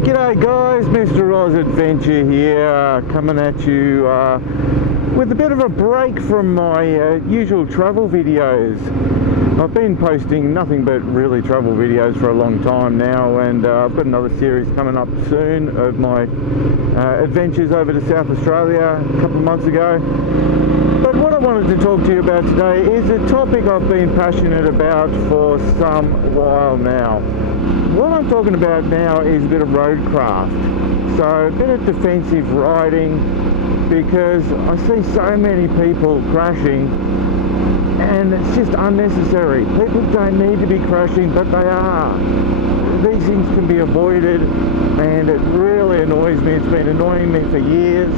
G'day guys, Mr. Oz Adventure here, coming at you with a bit of a break from my usual travel videos. I've been posting nothing but really travel videos for a long time now, and I've got another series coming up soon of my adventures over to South Australia a couple of months ago. But what I wanted to talk to you about today is a topic I've been passionate about for some while now. What I'm talking about now is a bit of roadcraft, so a bit of defensive riding, because I see so many people crashing and it's just unnecessary. People don't need to be crashing, but they are. These things can be avoided, and it really annoys me. It's been annoying me for years,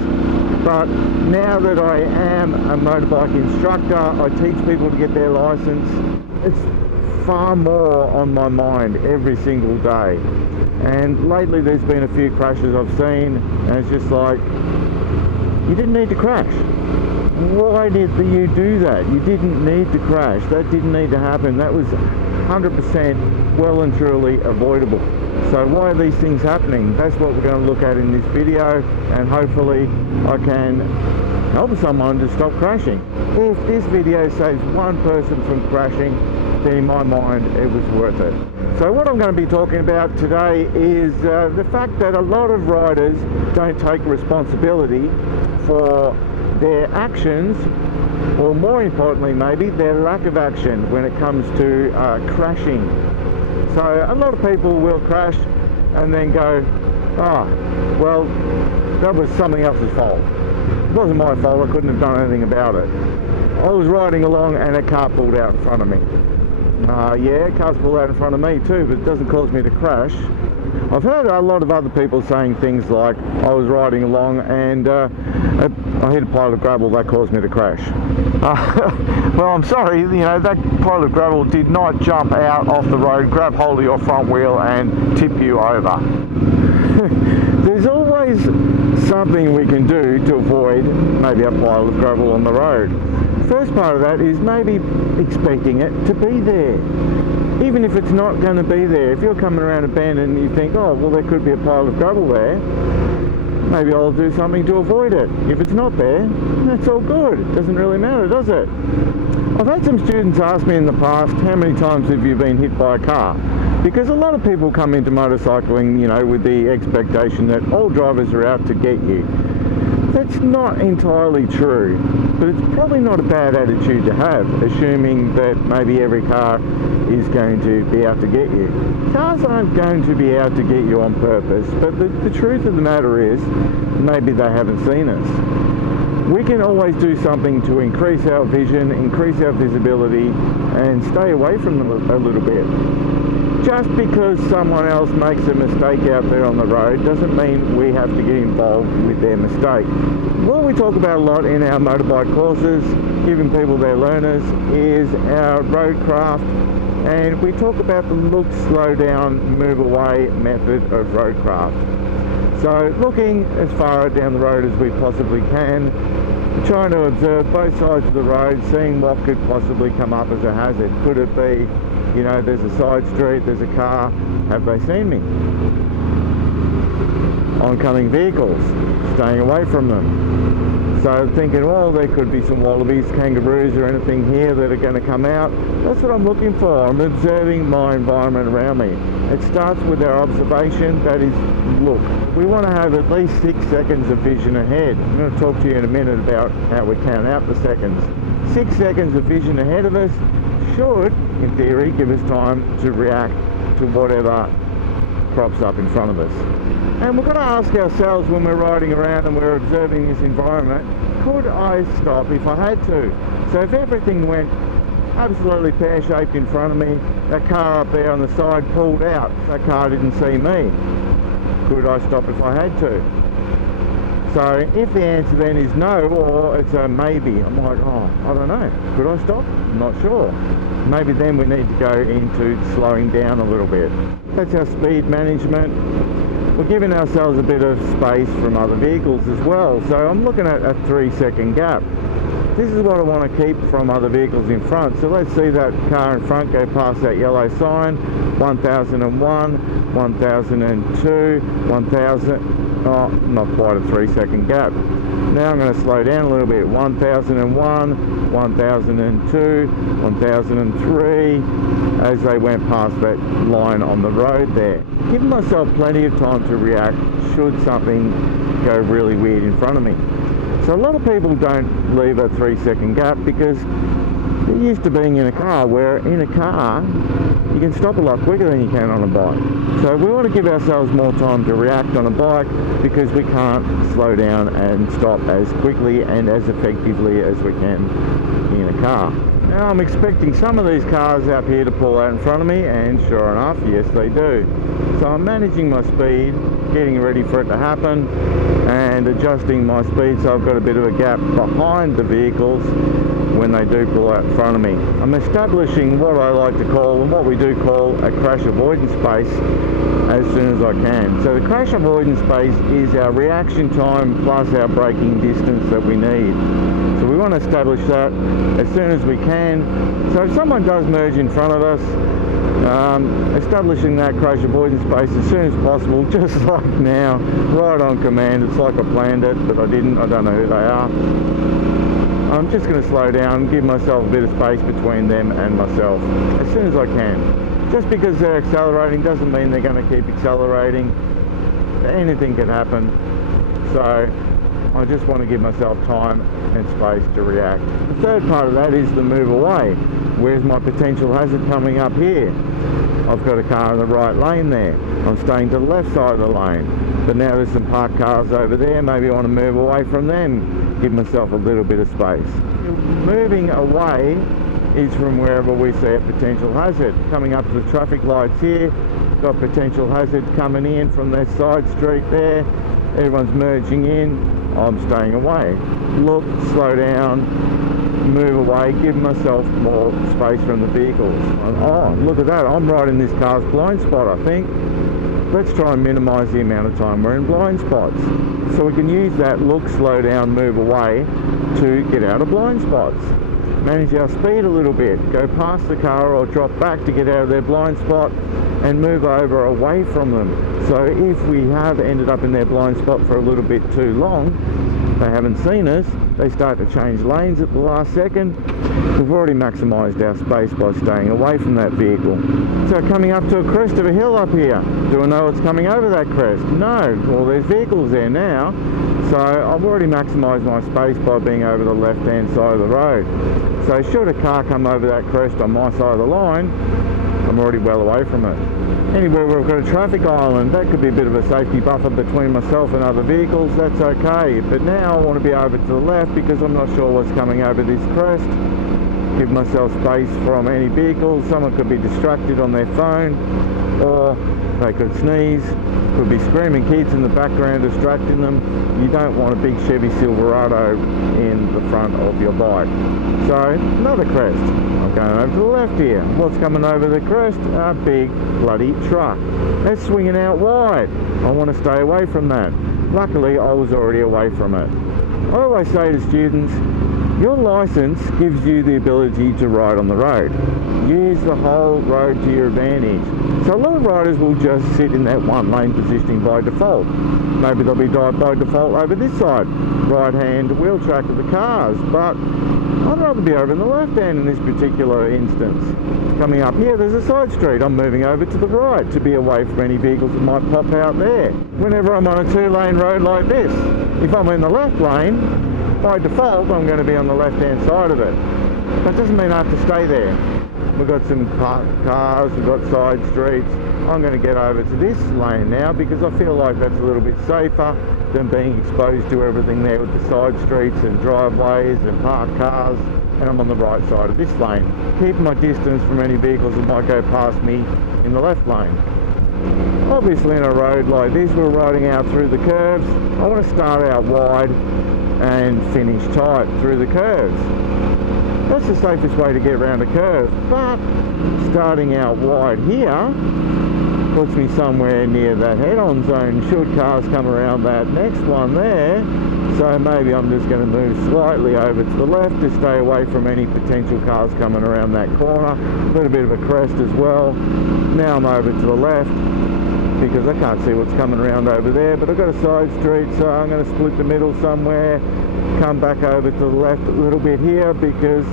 but now that I am a motorbike instructor, I teach people to get their license. It's far more on my mind every single day, and lately there's been a few crashes I've seen, and it's just like, you didn't need to crash. Why did you do that? You didn't need to crash. That didn't need to happen. That was 100% well and truly avoidable. So why are these things happening? That's what we're going to look at in this video, and hopefully I can help someone to stop crashing. If this video saves one person from crashing, then in my mind it was worth it. So what I'm going to be talking about today is the fact that a lot of riders don't take responsibility for their actions, or more importantly maybe their lack of action when it comes to crashing. So a lot of people will crash and then go, oh, well, that was something else's fault. It wasn't my fault, I couldn't have done anything about it. I was riding along and a car pulled out in front of me. Yeah, cars pull out in front of me too, but it doesn't cause me to crash. I've heard a lot of other people saying things like, I was riding along and I hit a pile of gravel, that caused me to crash. Well, I'm sorry, you know, that pile of gravel did not jump out off the road, grab hold of your front wheel and tip you over. There's always something we can do to avoid maybe a pile of gravel on the road. First part of that is maybe expecting it to be there. Even if it's not going to be there, if you're coming around a bend and you think, oh, well, there could be a pile of gravel there, maybe I'll do something to avoid it. If it's not there, that's all good. It doesn't really matter, does it? I've had some students ask me in the past, how many times have you been hit by a car? Because a lot of people come into motorcycling, you know, with the expectation that all drivers are out to get you. That's not entirely true, but it's probably not a bad attitude to have, assuming that maybe every car is going to be out to get you. Cars aren't going to be out to get you on purpose, but the truth of the matter is, maybe they haven't seen us. We can always do something to increase our vision, increase our visibility, and stay away from them a little bit. Just because someone else makes a mistake out there on the road doesn't mean we have to get involved with their mistake. What we talk about a lot in our motorbike courses, giving people their learners, is our roadcraft, and we talk about the look, slow down, move away method of roadcraft. So looking as far down the road as we possibly can, trying to observe both sides of the road, seeing what could possibly come up as a hazard. Could it be, you know, there's a side street, there's a car, have they seen me? Oncoming vehicles, staying away from them. So thinking, well, there could be some wallabies, kangaroos or anything here that are going to come out. That's what I'm looking for. I'm observing my environment around me. It starts with our observation, that is look. We want to have at least 6 seconds of vision ahead. I'm going to talk to you in a minute about how we count out the seconds. 6 seconds of vision ahead of us should, in theory, give us time to react to whatever crops up in front of us. And we're going to ask ourselves when we're riding around and we're observing this environment, could I stop if I had to? So if everything went absolutely pear-shaped in front of me, that car up there on the side pulled out, that car didn't see me, could I stop if I had to? So if the answer then is no, or it's a maybe, I'm like, oh, I don't know, could I stop? I'm not sure. Maybe then we need to go into slowing down a little bit. That's our speed management. We're giving ourselves a bit of space from other vehicles as well. So I'm looking at a 3 second gap. This is what I want to keep from other vehicles in front. So let's see that car in front go past that yellow sign. 1001, 1002, 1000, oh, not quite a 3-second gap. Now I'm going to slow down a little bit. 1001, 1002, 1003, as they went past that line on the road there. Giving myself plenty of time to react should something go really weird in front of me. So a lot of people don't leave a 3-second gap because they're used to being in a car, where in a car you can stop a lot quicker than you can on a bike. So we want to give ourselves more time to react on a bike because we can't slow down and stop as quickly and as effectively as we can in a car. Now I'm expecting some of these cars up here to pull out in front of me, and sure enough, yes they do. So I'm managing my speed, getting ready for it to happen, and adjusting my speed so I've got a bit of a gap behind the vehicles when they do pull out in front of me. I'm establishing what I like to call, and what we do call, a crash avoidance space as soon as I can. So the crash avoidance space is our reaction time plus our braking distance that we need. So we want to establish that as soon as we can. So if someone does merge in front of us, establishing that crash avoidance space as soon as possible, just like now, right on command. It's like I planned it, but I didn't. I don't know who they are. I'm just going to slow down, give myself a bit of space between them and myself as soon as I can. Just because they're accelerating doesn't mean they're going to keep accelerating. Anything can happen. So I just want to give myself time and space to react. The third part of that is the move away. Where's my potential hazard coming up here? I've got a car in the right lane there. I'm staying to the left side of the lane. But now there's some parked cars over there. Maybe I want to move away from them. Give myself a little bit of space. Moving away is from wherever we see a potential hazard. Coming up to the traffic lights here. Got potential hazard coming in from their side street there. Everyone's merging in. I'm staying away. Look, slow down, move away, give myself more space from the vehicles. Oh, look at that, I'm right in this car's blind spot, I think. Let's try and minimise the amount of time we're in blind spots. So we can use that look, slow down, move away to get out of blind spots. Manage our speed a little bit, go past the car or drop back to get out of their blind spot and move over away from them. So if we have ended up in their blind spot for a little bit too long, they haven't seen us, they start to change lanes at the last second, we've already maximised our space by staying away from that vehicle. So coming up to a crest of a hill up here, do I know what's coming over that crest? No, well there's vehicles there now, so I've already maximised my space by being over the left hand side of the road. So should a car come over that crest on my side of the line, I'm already well away from it. Anywhere where we've got a traffic island, that could be a bit of a safety buffer between myself and other vehicles, that's okay. But now I want to be over to the left because I'm not sure what's coming over this crest. Give myself space from any vehicles. Someone could be distracted on their phone, or they could sneeze, could be screaming kids in the background distracting them. You don't want a big Chevy Silverado in the front of your bike. So another crest. I'm going over to the left here. What's coming over the crest? A big bloody truck. It's swinging out wide. I want to stay away from that. Luckily I was already away from it. I always say to students, your license gives you the ability to ride on the road. Use the whole road to your advantage. So a lot of riders will just sit in that one lane positioning by default. Maybe they'll be by default over this side, right hand wheel track of the cars, but I'd rather be over in the left hand in this particular instance. Coming up here, there's a side street. I'm moving over to the right to be away from any vehicles that might pop out there. Whenever I'm on a 2-lane road like this, if I'm in the left lane, by default I'm going to be on the left hand side of it. That doesn't mean I have to stay there. We've got some parked cars, we've got side streets. I'm going to get over to this lane now because I feel like that's a little bit safer than being exposed to everything there with the side streets and driveways and parked cars, and I'm on the right side of this lane. Keep my distance from any vehicles that might go past me in the left lane. Obviously in a road like this, we're riding out through the curves. I want to start out wide and finish tight through the curves. That's the safest way to get around a curve, but starting out wide here puts me somewhere near that head-on zone should cars come around that next one there. So maybe I'm just going to move slightly over to the left to stay away from any potential cars coming around that corner. A little bit of a crest as well. Now I'm over to the left because I can't see what's coming around over there, but I've got a side street, so I'm going to split the middle somewhere, come back over to the left a little bit here because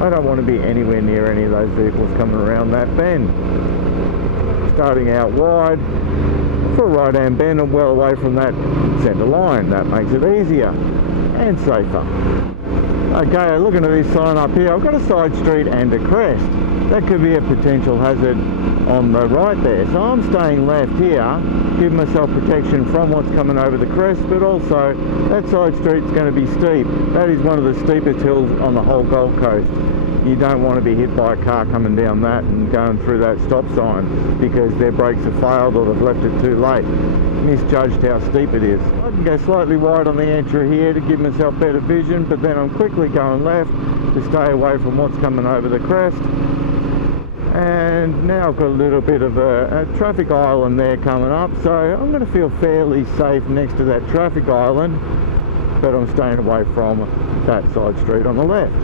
I don't want to be anywhere near any of those vehicles coming around that bend. Starting out wide for a right-hand bend and well away from that centre line. That makes it easier and safer. Okay, looking at this sign up here, I've got a side street and a crest. That could be a potential hazard on the right there. So I'm staying left here, giving myself protection from what's coming over the crest, but also that side street's going to be steep. That is one of the steepest hills on the whole Gold Coast. You don't want to be hit by a car coming down that and going through that stop sign because their brakes have failed or they've left it too late. Misjudged how steep it is. I can go slightly wide on the entry here to give myself better vision, but then I'm quickly going left to stay away from what's coming over the crest. And now I've got a little bit of a traffic island there coming up, so I'm going to feel fairly safe next to that traffic island, but I'm staying away from that side street on the left.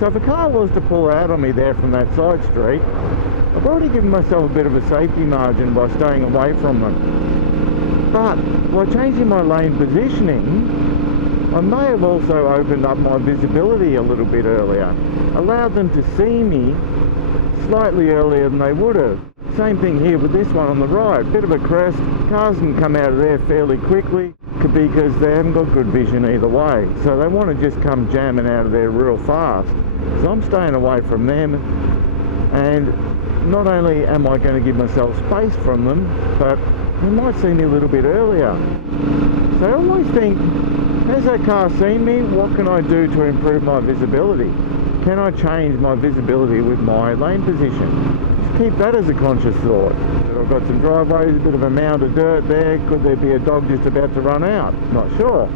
So if a car was to pull out on me there from that side street, I've already given myself a bit of a safety margin by staying away from them. But by changing my lane positioning, I may have also opened up my visibility a little bit earlier, allowed them to see me slightly earlier than they would have. Same thing here with this one on the right, bit of a crest. Cars can come out of there fairly quickly because they haven't got good vision either way, so they want to just come jamming out of there real fast. So I'm staying away from them, and not only am I going to give myself space from them, but they might see me a little bit earlier. So I always think, has that car seen me? What can I do to improve my visibility? Can I change my visibility with my lane position? Just keep that as a conscious thought. I've got some driveways, a bit of a mound of dirt there. Could there be a dog just about to run out? Not sure.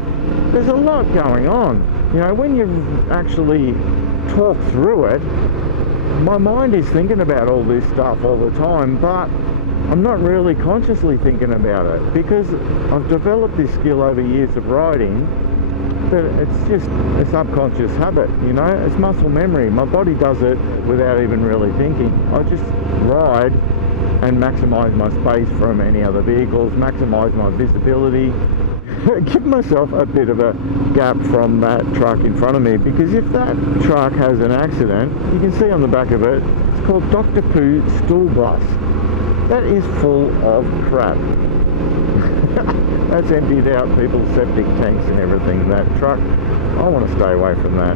There's a lot going on. You know, when you actually talk through it, my mind is thinking about all this stuff all the time, but I'm not really consciously thinking about it because I've developed this skill over years of riding. But it's just a subconscious habit, you know, it's muscle memory. My body does it without even really thinking. I just ride and maximise my space from any other vehicles, maximise my visibility, give myself a bit of a gap from that truck in front of me, because if that truck has an accident, you can see on the back of it, it's called Dr. Pooh Stool Bus. That is full of crap. That's emptied out people's septic tanks and everything, that truck. I want to stay away from that.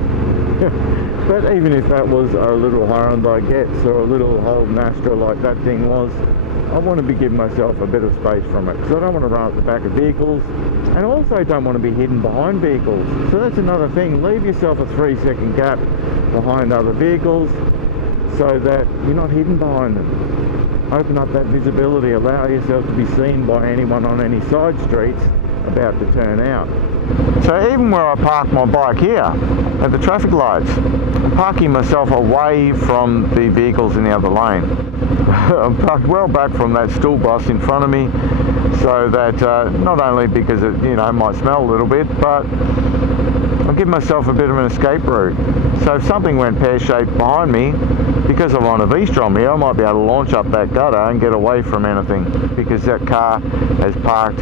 But even if that was a little Hyundai Getz or a little Holden Astra like that thing was, I want to be giving myself a bit of space from it, because I don't want to run at the back of vehicles, and also don't want to be hidden behind vehicles. So that's another thing, leave yourself a 3-second gap behind other vehicles so that you're not hidden behind them. Open up that visibility, allow yourself to be seen by anyone on any side streets about to turn out. So even where I park my bike here at the traffic lights, I'm parking myself away from the vehicles in the other lane. I'm parked well back from that stool bus in front of me, so that not only because it, you know, might smell a little bit, but I'll give myself a bit of an escape route. So if something went pear-shaped behind me, because I'm on a V-Strom here, I might be able to launch up that gutter and get away from anything, because that car has parked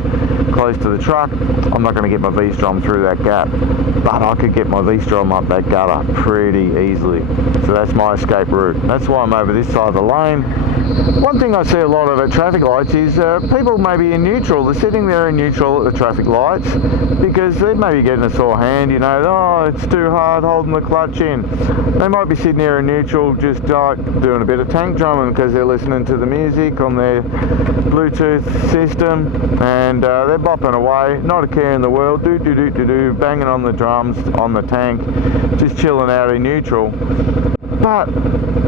close to the truck. I'm not going to get my V-Strom through that gap, but I could get my V-Strom up that gutter pretty easily. So that's my escape route. That's why I'm over this side of the lane. One thing I see a lot of at traffic lights is people maybe in neutral. They're sitting there in neutral at the traffic lights because they may be getting a sore hand, you know, oh, it's too hard holding the clutch in. They might be sitting there in neutral just doing a bit of tank drumming because they're listening to the music on their Bluetooth system, and they're bopping away, not a care in the world, do, banging on the drums on the tank, just chilling out in neutral. But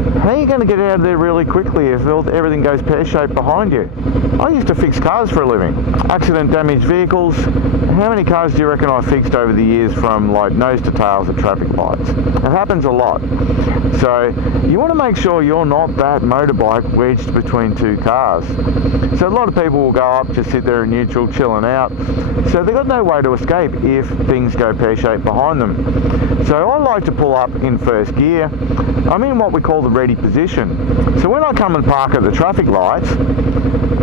How are you going to get out of there really quickly if everything goes pear-shaped behind you? I used to fix cars for a living. Accident damaged vehicles. How many cars do you reckon I fixed over the years from like nose to tails at traffic lights? It happens a lot. So you want to make sure you're not that motorbike wedged between two cars. So a lot of people will go up, just sit there in neutral, chilling out. So they've got no way to escape if things go pear-shaped behind them. So I like to pull up in first gear. I'm in what we call the ready position. So when I come and park at the traffic lights,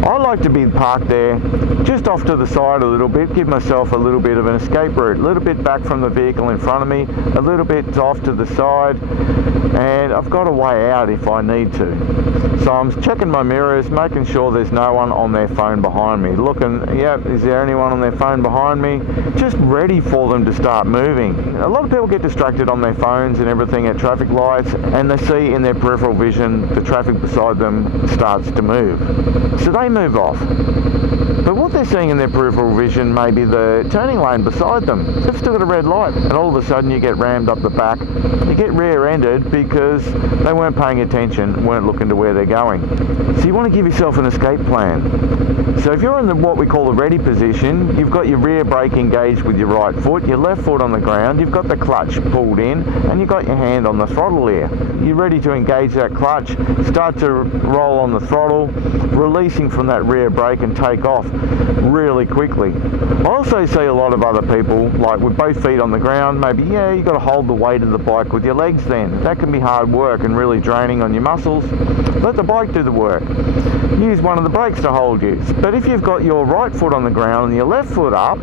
I like to be parked there just off to the side a little bit, give myself a little bit of an escape route, a little bit back from the vehicle in front of me, a little bit off to the side, and I've got a way out if I need to. So I'm checking my mirrors, making sure there's no one on their phone behind me. Looking, yep, is there anyone on their phone behind me? Just ready for them to start moving. A lot of people get distracted on their phones and everything at traffic lights, and they see in their peripheral vision the traffic beside them starts to move. So they move off. But what they're seeing in their peripheral vision may be the turning lane beside them. They've still got a red light, and all of a sudden you get rammed up the back. You get rear-ended because they weren't paying attention, weren't looking to where they're going. So you want to give yourself an escape plan. So if you're in what we call the ready position, you've got your rear brake engaged with your right foot, your left foot on the ground, you've got the clutch pulled in, and you've got your hand on the throttle here. You're ready to engage that clutch, start to roll on the throttle, releasing from that rear brake and take off really quickly. I also see a lot of other people, like with both feet on the ground, maybe, yeah, you've got to hold the weight of the bike with your legs then. That can be hard work and really draining on your muscles. Let the bike do the work. Use one of the brakes to hold you. But if you've got your right foot on the ground and your left foot up,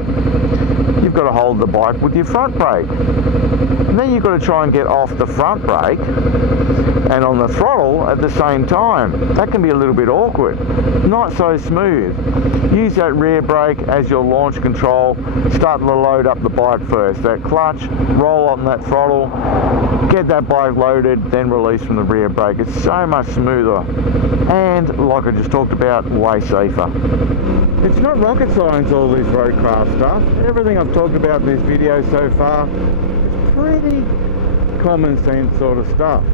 you've got to hold the bike with your front brake. And then you've got to try and get off the front brake and on the throttle at the same time. That can be a little bit awkward, not so smooth. Use that rear brake as your launch control, start to load up the bike first. That clutch, roll on that throttle, get that bike loaded, then release from the rear brake. It's so much smoother and, like I just talked about, way safer. It's not rocket science, all this Roadcraft stuff. Everything I've talked about in this video so far is pretty common sense sort of stuff.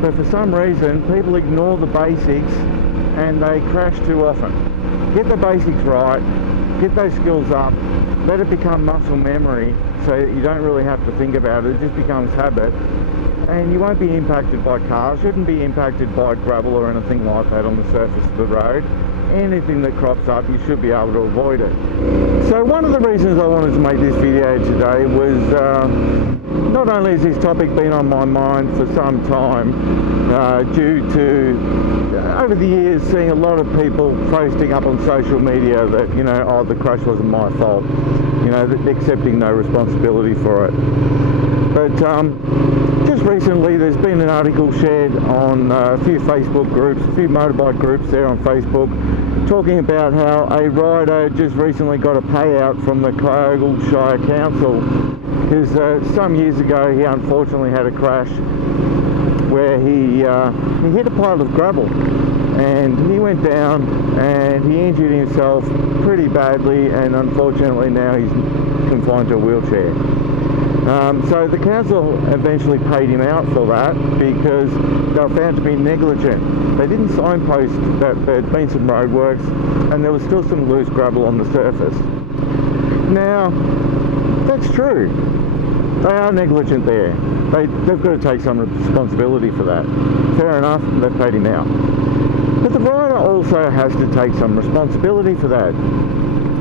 But for some reason, people ignore the basics and they crash too often. Get the basics right, get those skills up, let it become muscle memory so that you don't really have to think about it, it just becomes habit. And you won't be impacted by cars, shouldn't be impacted by gravel or anything like that on the surface of the road. Anything that crops up, you should be able to avoid it. So one of the reasons I wanted to make this video today was not only has this topic been on my mind for some time due to over the years seeing a lot of people posting up on social media that, you know, oh, the crash wasn't my fault, you know, accepting no responsibility for it. But just recently there's been an article shared on a few Facebook groups, a few motorbike groups there on Facebook, talking about how a rider just recently got a payout from the Kyogle Shire Council because some years ago he unfortunately had a crash where he hit a pile of gravel and he went down and he injured himself pretty badly, and unfortunately now he's confined to a wheelchair. So the council eventually paid him out for that because they were found to be negligent. They didn't signpost that there had been some roadworks and there was still some loose gravel on the surface. Now, that's true. They are negligent there. They've got to take some responsibility for that. Fair enough, they've paid him out. But the rider also has to take some responsibility for that,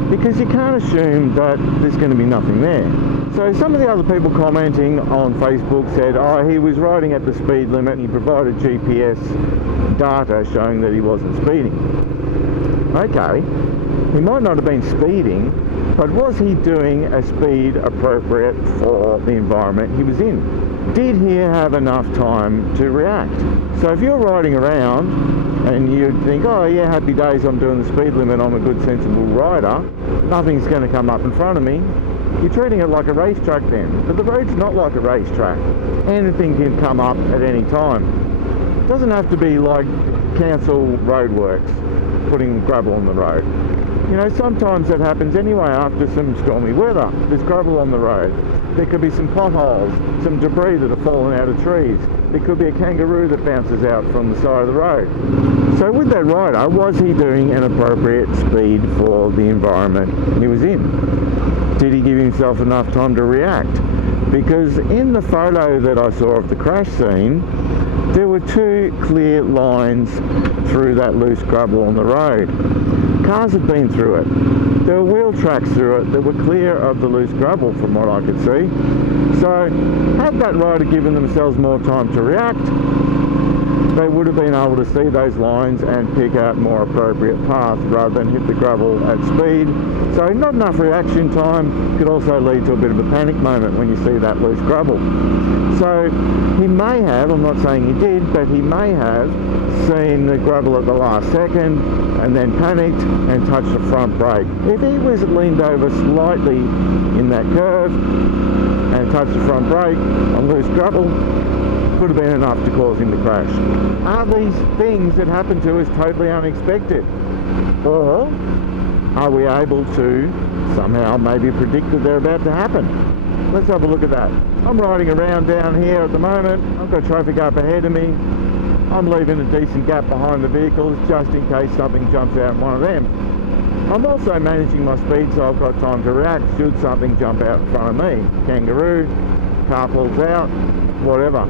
because you can't assume that there's going to be nothing there. So some of the other people commenting on Facebook said, oh, he was riding at the speed limit and he provided GPS data showing that he wasn't speeding. Okay, he might not have been speeding, but was he doing a speed appropriate for the environment he was in? Did he have enough time to react? So if you're riding around and you think, oh yeah, happy days, I'm doing the speed limit, I'm a good sensible rider, nothing's going to come up in front of me, you're treating it like a racetrack then. But the road's not like a racetrack. Anything can come up at any time. It doesn't have to be like council roadworks. putting gravel on the road. You know, sometimes that happens anyway after some stormy weather. There's gravel on the road. There could be some potholes, some debris that have fallen out of trees. There could be a kangaroo that bounces out from the side of the road. So with that rider, was he doing an appropriate speed for the environment he was in? Did he give himself enough time to react? Because in the photo that I saw of the crash scene, there were two clear lines through that loose gravel on the road. Cars had been through it. There were wheel tracks through it that were clear of the loose gravel from what I could see. So had that rider given themselves more time to react, they would have been able to see those lines and pick out more appropriate path rather than hit the gravel at speed. So not enough reaction time could also lead to a bit of a panic moment when you see that loose gravel. So he may have, I'm not saying he did, but he may have seen the gravel at the last second and then panicked and touched the front brake. If he was leaned over slightly in that curve and touched the front brake on loose gravel, would have been enough to cause him to crash. Are these things that happen to us totally unexpected? Or are we able to somehow maybe predict that they're about to happen? Let's have a look at that. I'm riding around down here at the moment. I've got traffic up ahead of me. I'm leaving a decent gap behind the vehicles just in case something jumps out in one of them. I'm also managing my speed so I've got time to react should something jump out in front of me. Kangaroo, car pulls out, whatever.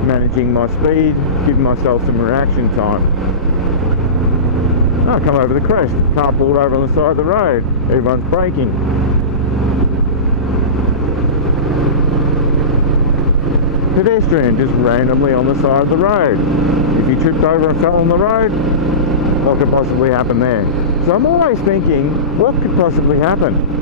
Managing my speed, giving myself some reaction time. I come over the crest, car pulled over on the side of the road, everyone's braking. Pedestrian just randomly on the side of the road. If you tripped over and fell on the road, what could possibly happen there? So I'm always thinking, what could possibly happen?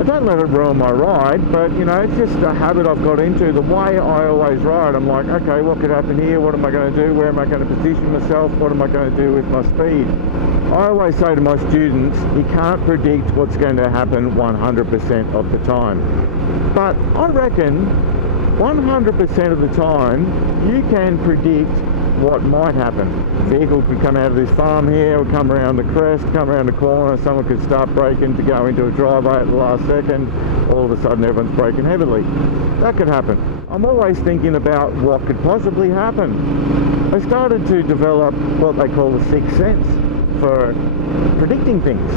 I don't let it ruin my ride, but you know, it's just a habit I've got into. The way I always ride, I'm like, okay, what could happen here? What am I going to do? Where am I going to position myself? What am I going to do with my speed? I always say to my students, you can't predict what's going to happen 100% of the time. But I reckon 100% of the time, you can predict what might happen. A vehicle could come out of this farm here, or come around the crest, come around the corner, someone could start braking to go into a driveway at the last second, all of a sudden everyone's braking heavily. That could happen. I'm always thinking about what could possibly happen. I started to develop what they call the sixth sense for predicting things.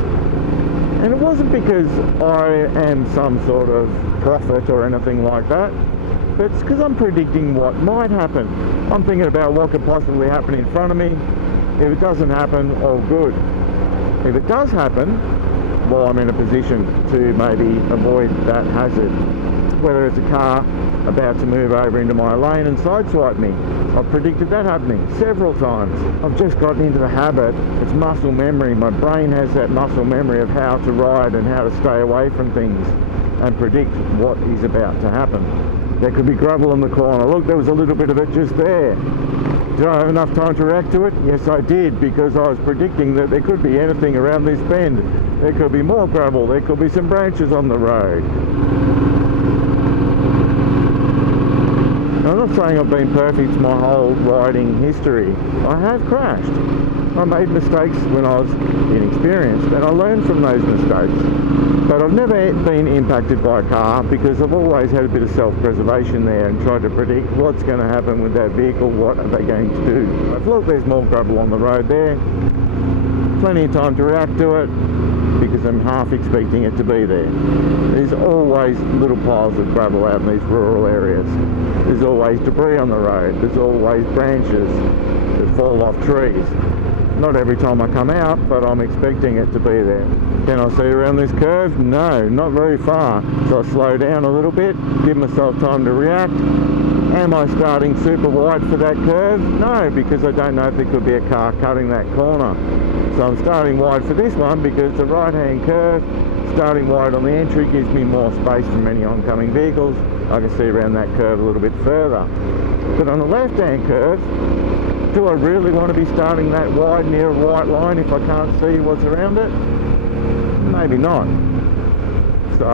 And it wasn't because I am some sort of prophet or anything like that. But it's because I'm predicting what might happen. I'm thinking about what could possibly happen in front of me. If it doesn't happen, all good. If it does happen, well, I'm in a position to maybe avoid that hazard. Whether it's a car about to move over into my lane and sideswipe me. I've predicted that happening several times. I've just gotten into the habit. It's muscle memory. My brain has that muscle memory of how to ride and how to stay away from things and predict what is about to happen. There could be gravel in the corner. Look, there was a little bit of it just there. Did I have enough time to react to it? Yes, I did, because I was predicting that there could be anything around this bend. There could be more gravel. There could be some branches on the road. I'm not saying I've been perfect my whole riding history. I have crashed. I made mistakes when I was inexperienced, and I learned from those mistakes. But I've never been impacted by a car because I've always had a bit of self-preservation there and tried to predict what's going to happen with that vehicle, what are they going to do. I've looked, there's more gravel on the road there. Plenty of time to react to it because I'm half expecting it to be there. There's always little piles of gravel out in these rural areas. There's always debris on the road. There's always branches that fall off trees. Not every time I come out, but I'm expecting it to be there. Can I see around this curve? No, not very far. So I slow down a little bit, give myself time to react. Am I starting super wide for that curve? No, because I don't know if there could be a car cutting that corner. So I'm starting wide for this one because the right-hand curve, starting wide on the entry gives me more space from any oncoming vehicles. I can see around that curve a little bit further. But on the left-hand curve, do I really want to be starting that wide near a white line if I can't see what's around it? Maybe not. So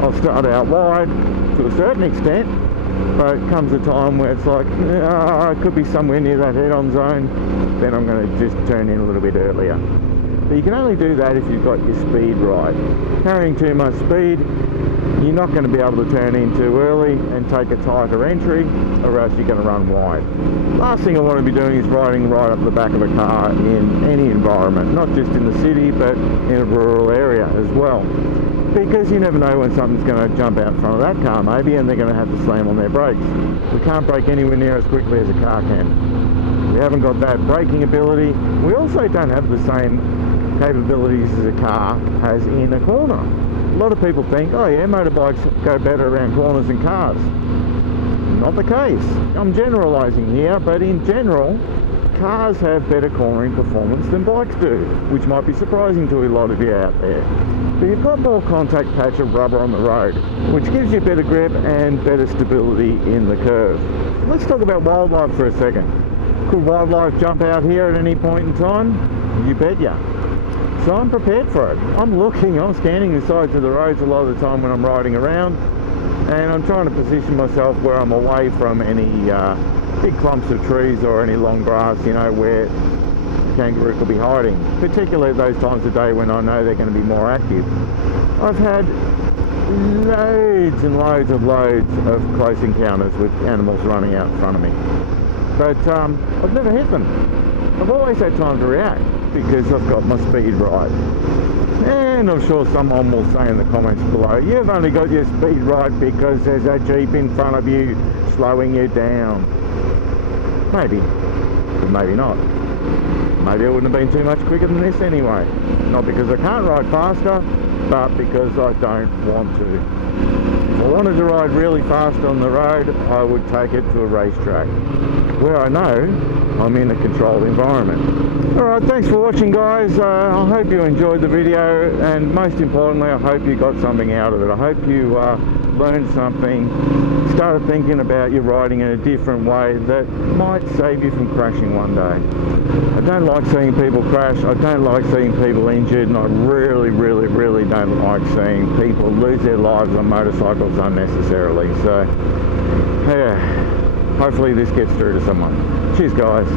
I'll start out wide to a certain extent, but it comes a time where it's like, it could be somewhere near that head-on zone. then I'm going to just turn in a little bit earlier. But you can only do that if you've got your speed right. Carrying too much speed, you're not going to be able to turn in too early and take a tighter entry, or else you're going to run wide. Last thing I want to be doing is riding right up the back of a car in any environment, not just in the city, but in a rural area as well. Because you never know when something's going to jump out in front of that car maybe, and they're going to have to slam on their brakes. We can't brake anywhere near as quickly as a car can. We haven't got that braking ability. We also don't have the same capabilities as a car has in a corner. A lot of people think, oh yeah, motorbikes go better around corners than cars. Not the case. I'm generalising here, but in general, cars have better cornering performance than bikes do, which might be surprising to a lot of you out there. But you've got more contact patch of rubber on the road, which gives you better grip and better stability in the curve. Let's talk about wildlife for a second. Could wildlife jump out here at any point in time? You bet ya. So I'm prepared for it. I'm scanning the sides of the roads a lot of the time when I'm riding around, and I'm trying to position myself where I'm away from any big clumps of trees or any long grass, you know, where a kangaroo could be hiding, particularly at those times of day when I know they're going to be more active. I've had loads and loads of close encounters with animals running out in front of me, but I've never hit them. I've always had time to react because I've got my speed right. And I'm sure someone will say in the comments below, you've only got your speed right because there's a Jeep in front of you slowing you down. Maybe, but maybe not. Maybe I wouldn't have been too much quicker than this anyway. Not because I can't ride faster, but because I don't want to. If I wanted to ride really fast on the road, I would take it to a racetrack, where I know I'm in a controlled environment. Alright, thanks for watching guys. I hope you enjoyed the video, and most importantly I hope you got something out of it. I hope you learned something, started thinking about your riding in a different way that might save you from crashing one day. I don't like seeing people crash, I don't like seeing people injured, and I really don't like seeing people lose their lives on motorcycles unnecessarily. So yeah, hopefully this gets through to someone. Cheers guys.